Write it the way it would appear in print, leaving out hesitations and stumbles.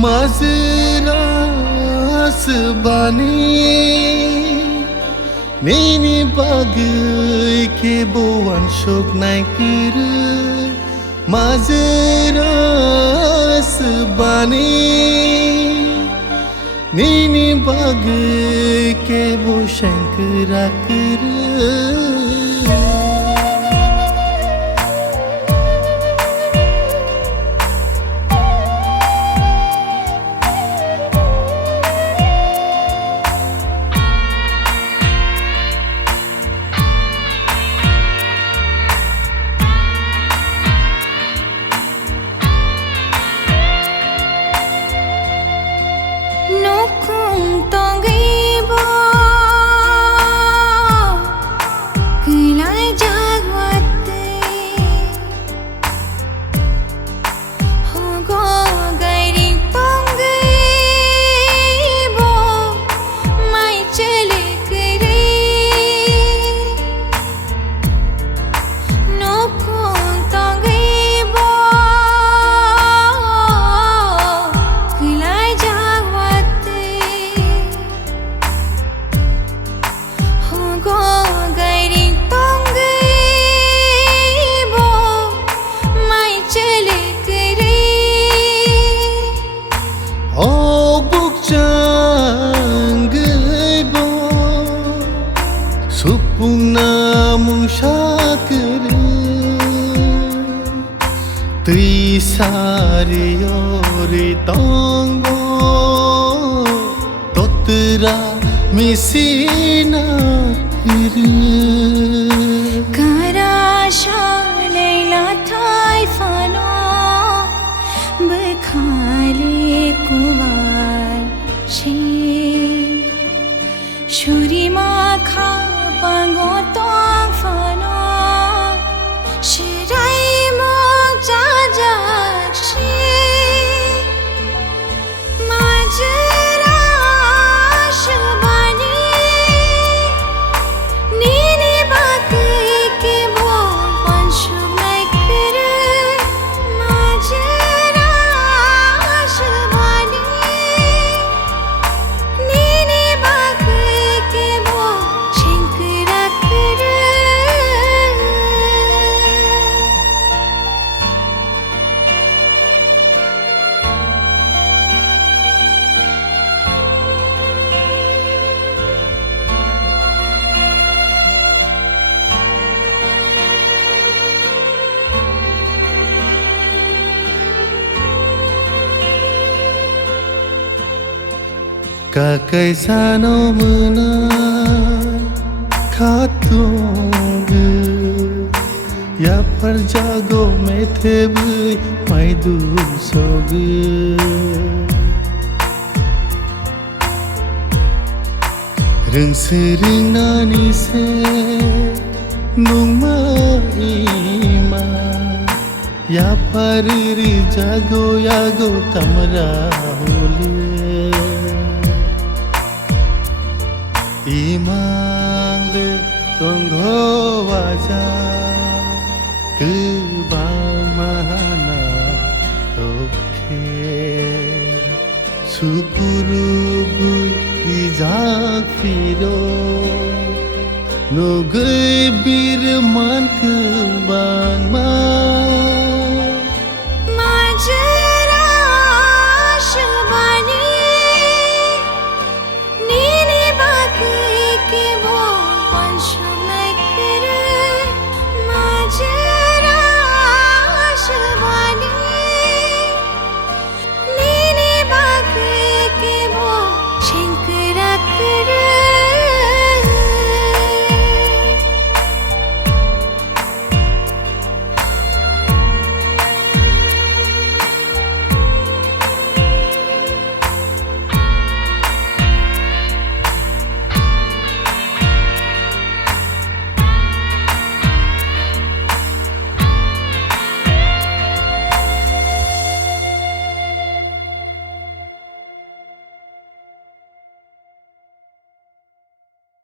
Mazeras bani Nini bagai ke boan shok nai kira Mazeras bani Nini bagai ke bo shankara kira Supung namung syakere Tui sari ori tonggo Totera misina kere Karasha leila thai fano Bekhali kuwar she Shuri makha Pango tong fano Shirai mo jajak shi Majra shabani Nini bakai ke bo panshu mai kare Majra shabani Nini bakai ke bo Kakai sano menai katong Ya parjago methe bui mai du sog Reng sering nani se nung ma ima Ya pariri jago yago tamra holi Imang le tonggo wajah Kebang mahana toke Sukurugu dijak firo Nogai birman kebang mahana